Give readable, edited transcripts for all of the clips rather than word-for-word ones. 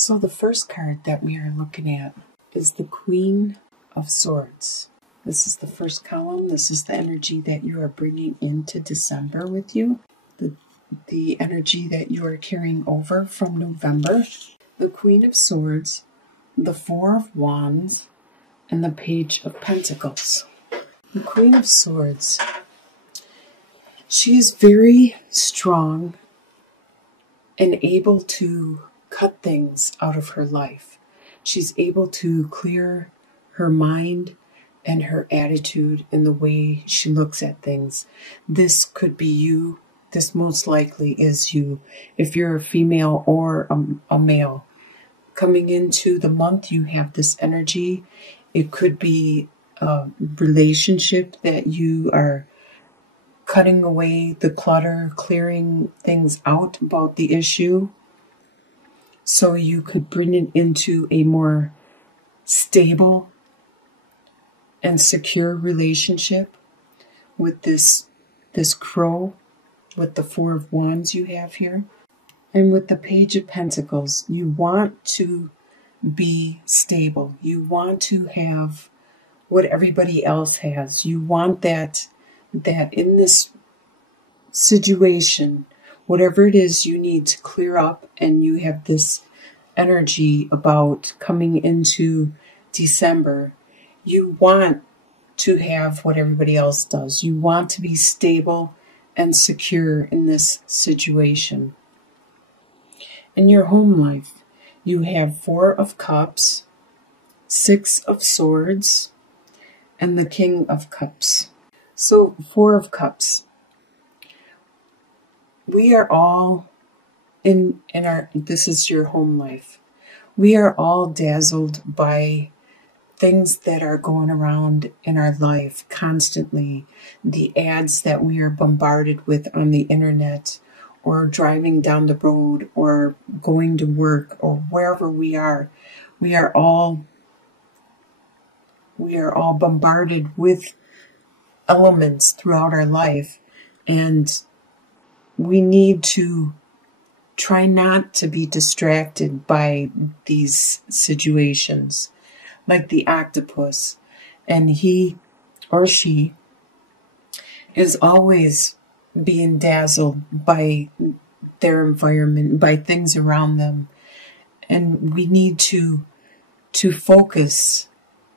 So the first card that we are looking at is the Queen of Swords. This is the first column. This is the energy that you are bringing into December with you. The energy that you are carrying over from November. The Queen of Swords, the Four of Wands, and the Page of Pentacles. The Queen of Swords, she is very strong and able to cut things out of her life. She's able to clear her mind and her attitude and the way she looks at things. This could be you. This most likely is you. If you're a female or a male. Coming into the month, you have this energy. It could be a relationship that you are cutting away the clutter, clearing things out about the issue, so you could bring it into a more stable and secure relationship with this crow, with the Four of Wands you have here. And with the Page of Pentacles, you want to be stable. You want to have what everybody else has. You want that in this situation, whatever it is you need to clear up, and you have this energy about coming into December, you want to have what everybody else does. You want to be stable and secure in this situation. In your home life, you have Four of Cups, Six of Swords, and the King of Cups. So, Four of Cups. We are all in this is your home life. We are all dazzled by things that are going around in our life constantly. The ads that we are bombarded with on the internet, or driving down the road, or going to work, or wherever we are all bombarded with elements throughout our life, and we need to try not to be distracted by these situations, like the octopus, and he or she is always being dazzled by their environment, by things around them. And we need to focus,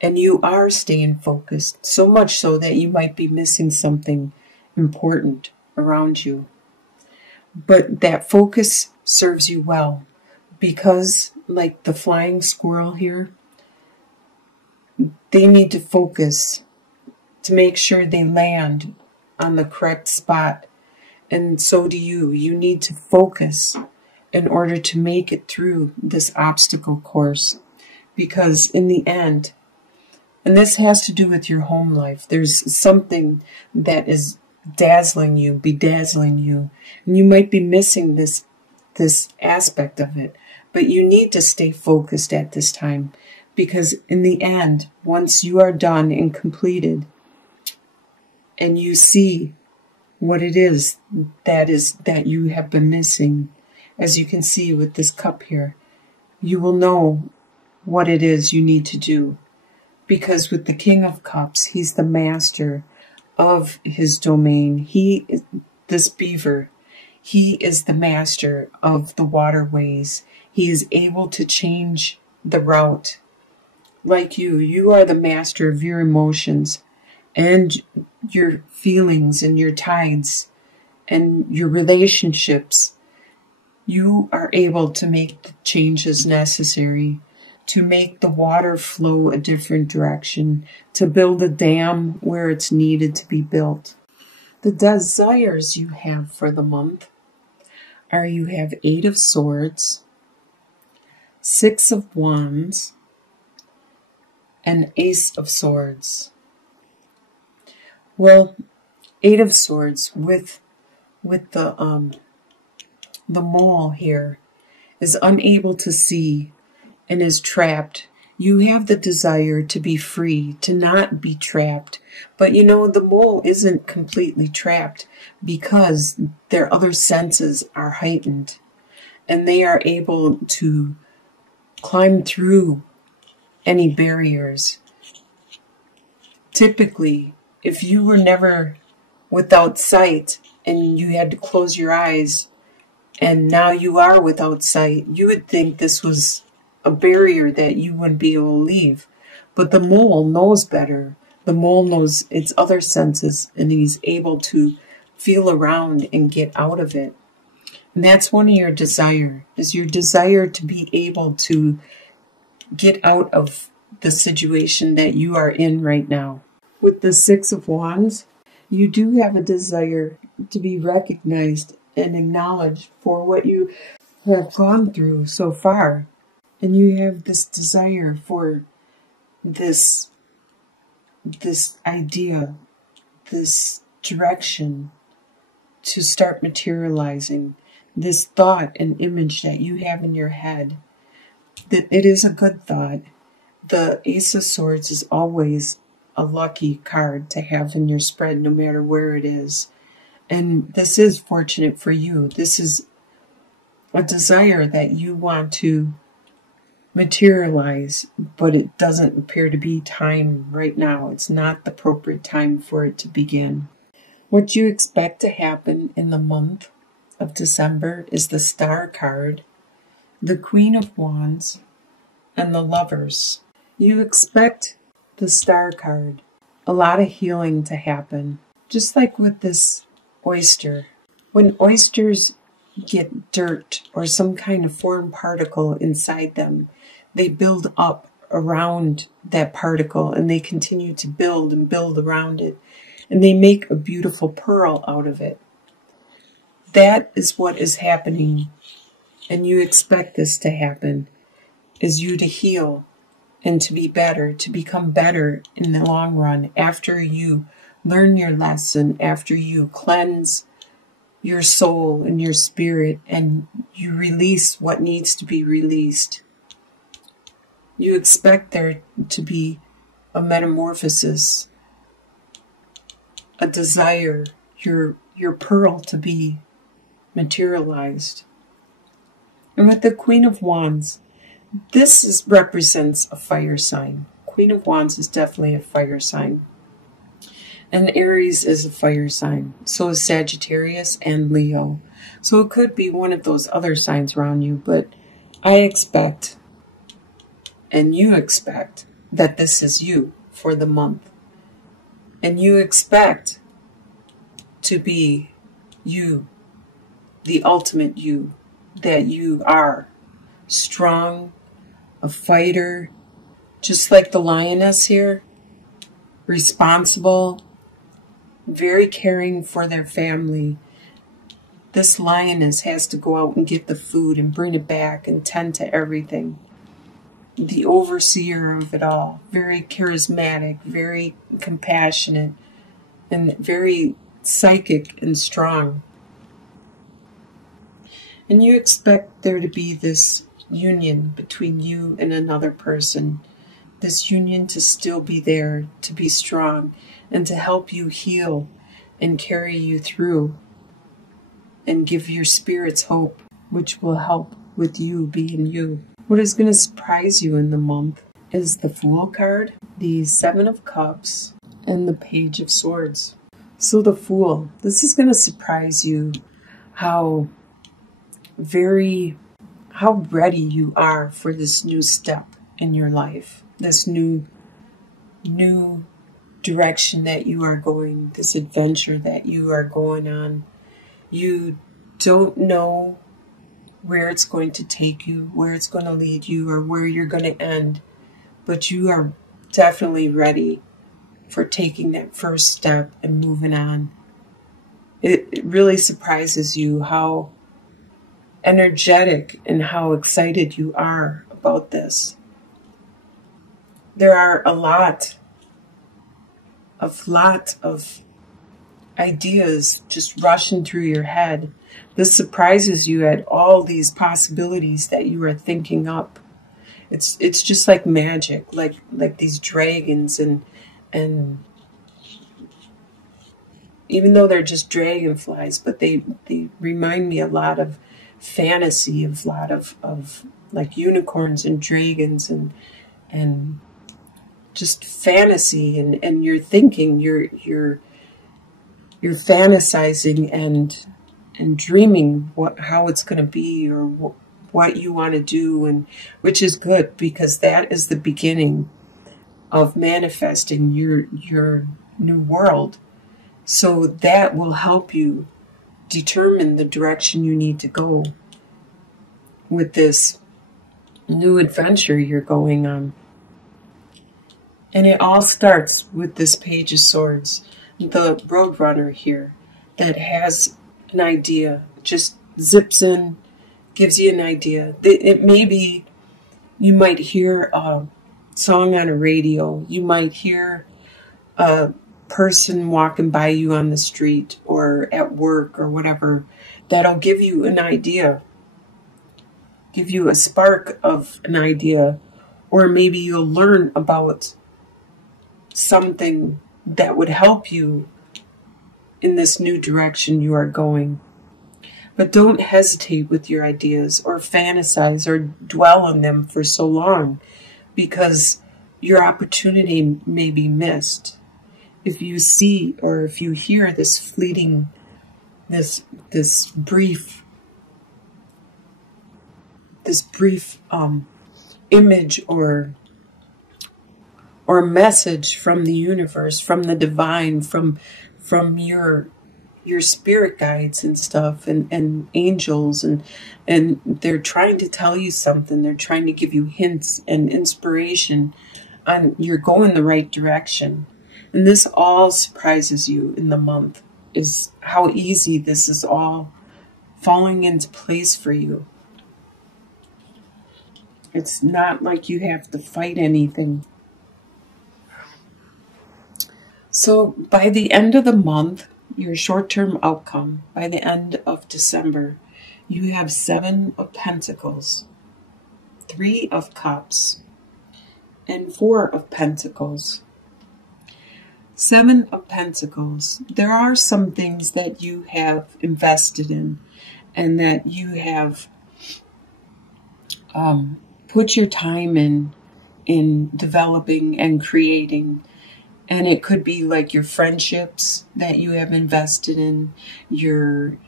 and you are staying focused, so much so that you might be missing something important around you. But that focus serves you well, because like the flying squirrel here, they need to focus to make sure they land on the correct spot. And so do you. You need to focus in order to make it through this obstacle course. Because in the end, and this has to do with your home life, there's something that is dazzling you, bedazzling you, and you might be missing this aspect of it. But you need to stay focused at this time, because in the end, once you are done and completed, and you see what it is that you have been missing, as you can see with this cup here, you will know what it is you need to do. Because with the King of Cups, he's the master of his domain. This beaver, he is the master of the waterways. He is able to change the route. Like you are the master of your emotions and your feelings and your tides and your relationships. You are able to make the changes necessary to make the water flow a different direction, to build a dam where it's needed to be built. The desires you have for the month are, you have Eight of Swords, Six of Wands, and Ace of Swords. Well, Eight of Swords with the mole here is unable to see and is trapped. You have the desire to be free, to not be trapped. But you know, the mole isn't completely trapped, because their other senses are heightened, and they are able to climb through any barriers. Typically, if you were never without sight and you had to close your eyes and now you are without sight, you would think this was a barrier that you wouldn't be able to leave. But the mole knows better. The mole knows its other senses, and he's able to feel around and get out of it. And that's one of your desire, is your desire to be able to get out of the situation that you are in right now. With the Six of Wands, you do have a desire to be recognized and acknowledged for what you have gone through so far. And you have this desire for this idea, this direction to start materializing, this thought and image that you have in your head, that it is a good thought. The Ace of Swords is always a lucky card to have in your spread, no matter where it is. And this is fortunate for you. This is a desire that you want to materialize, but it doesn't appear to be time right now. It's not the appropriate time for it to begin. What you expect to happen in the month of December is the Star card, the Queen of Wands, and the Lovers. You expect the Star card, a lot of healing to happen, just like with this oyster. When oysters get dirt or some kind of foreign particle inside them, they build up around that particle and they continue to build and build around it, and they make a beautiful pearl out of it. That is what is happening, and you expect this to happen, is you to heal and to be better, to become better in the long run after you learn your lesson, after you cleanse your soul and your spirit and you release what needs to be released. You expect there to be a metamorphosis, a desire, your pearl to be materialized. And with the Queen of Wands, this represents a fire sign. Queen of Wands is definitely a fire sign. And Aries is a fire sign. So is Sagittarius and Leo. So it could be one of those other signs around you, but I expect, and you expect, that this is you for the month. And you expect to be you, the ultimate you, that you are strong, a fighter, just like the lioness here, responsible, very caring for their family. This lioness has to go out and get the food and bring it back and tend to everything. The overseer of it all, very charismatic, very compassionate, and very psychic and strong. And you expect there to be this union between you and another person, this union to still be there, to be strong, and to help you heal and carry you through and give your spirits hope, which will help with you being you. What is going to surprise you in the month is the Fool card, the Seven of Cups, and the Page of Swords. So the Fool, this is going to surprise you how ready you are for this new step in your life, this new direction that you are going, this adventure that you are going on. You don't know where it's going to take you, where it's going to lead you, or where you're going to end, but you are definitely ready for taking that first step and moving on. It really surprises you how energetic and how excited you are about this. There are a lot of ideas just rushing through your head. This surprises you at all these possibilities that you are thinking up. It's just like magic, like these dragons, and even though they're just dragonflies, but they remind me a lot of fantasy, of a lot of like unicorns and dragons and just fantasy, and you're thinking, you're fantasizing and dreaming how it's going to be, or what you want to do, and which is good, because that is the beginning of manifesting your new world. So that will help you determine the direction you need to go with this new adventure you're going on. And it all starts with this Page of Swords, the Roadrunner here, that has an idea, just zips in, gives you an idea. It may be, you might hear a song on a radio, you might hear a person walking by you on the street or at work or whatever, that'll give you an idea, give you a spark of an idea, or maybe you'll learn about something that would help you in this new direction you are going. But don't hesitate with your ideas or fantasize or dwell on them for so long, because your opportunity may be missed. If you see or if you hear this fleeting, this brief image or message from the universe, from the divine, from your spirit guides and stuff, and angels, and they're trying to tell you something. They're trying to give you hints and inspiration on you're going the right direction. And this all surprises you in the month, is how easy this is all falling into place for you. It's not like you have to fight anything. So by the end of the month, your short-term outcome, by the end of December, you have 7 of Pentacles, 3 of Cups, and 4 of Pentacles. 7 of Pentacles. There are some things that you have invested in and that you have put your time in developing and creating. And it could be like your friendships that you have invested in, your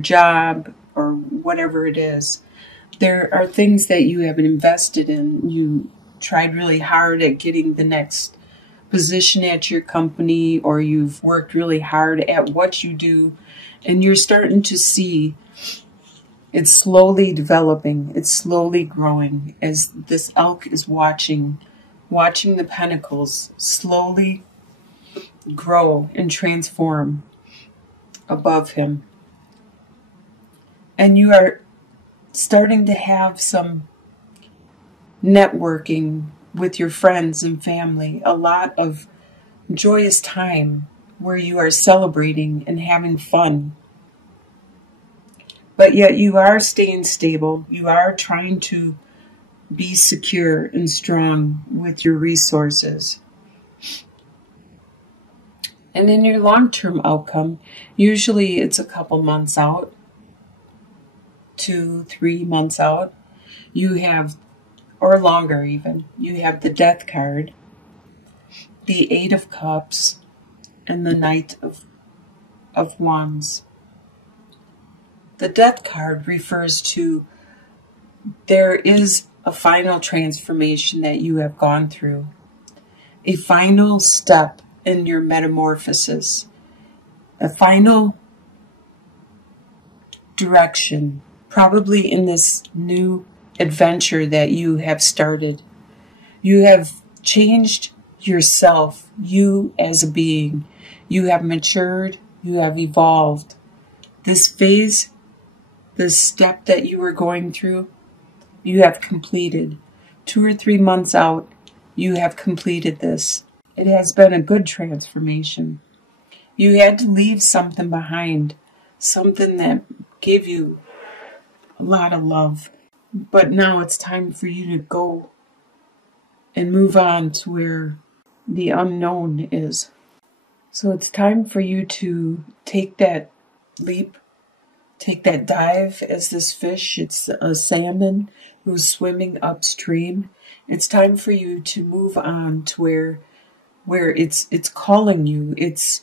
job, or whatever it is. There are things that you have invested in. You tried really hard at getting the next position at your company, or you've worked really hard at what you do, and you're starting to see it's slowly developing, it's slowly growing, as this elk is watching the pentacles slowly grow and transform above him. And you are starting to have some networking with your friends and family, a lot of joyous time where you are celebrating and having fun. But yet you are staying stable. You are trying to be secure and strong with your resources. And in your long-term outcome, usually it's a couple months out, 2-3 months out, you have, or longer even, you have the Death card, the 8 of Cups, and the Knight of Wands. The Death card refers to there is a final transformation that you have gone through, a final step in your metamorphosis, a final direction, probably in this new adventure that you have started. You have changed yourself, you as a being. You have matured, you have evolved. This phase, this step that you were going through, you have completed. 2 or 3 months out, you have completed this. It has been a good transformation. You had to leave something behind, something that gave you a lot of love. But now it's time for you to go and move on to where the unknown is. So it's time for you to take that leap, take that dive as this fish. It's a salmon who's swimming upstream. It's time for you to move on to where it's calling you. It's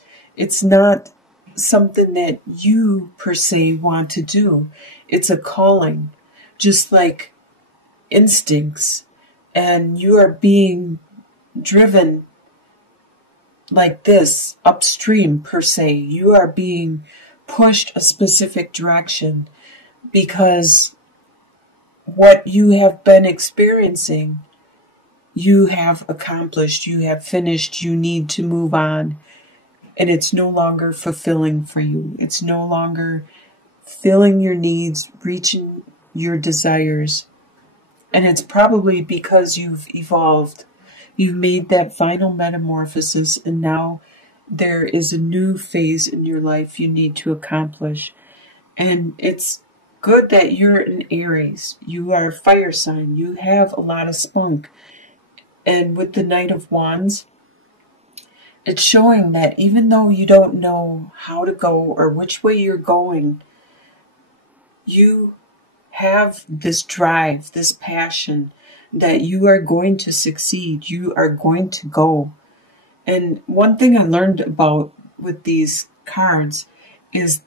not something that you per se want to do. It's a calling, just like instincts, and you are being driven like this upstream per se. You are being pushed a specific direction because what you have been experiencing, you have accomplished, you have finished, you need to move on, and it's no longer fulfilling for you. It's no longer filling your needs, reaching your desires. And it's probably because you've evolved. You've made that final metamorphosis, and now there is a new phase in your life you need to accomplish. And it's good that you're an Aries. You are a fire sign. You have a lot of spunk. And with the Knight of Wands, it's showing that even though you don't know how to go or which way you're going, you have this drive, this passion that you are going to succeed. You are going to go. And one thing I learned about with these cards is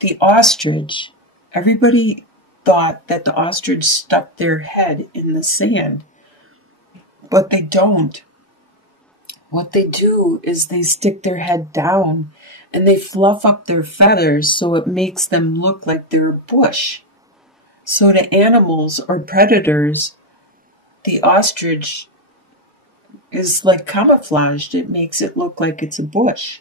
the ostrich. Everybody thought that the ostrich stuck their head in the sand, but they don't. What they do is they stick their head down and they fluff up their feathers so it makes them look like they're a bush. So to animals or predators, the ostrich is like camouflaged. It makes it look like it's a bush,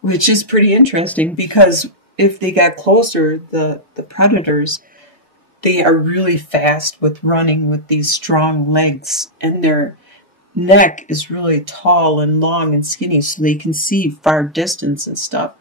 which is pretty interesting because if they got closer, the predators, they are really fast with running with these strong legs, and their neck is really tall and long and skinny so they can see far distance and stuff.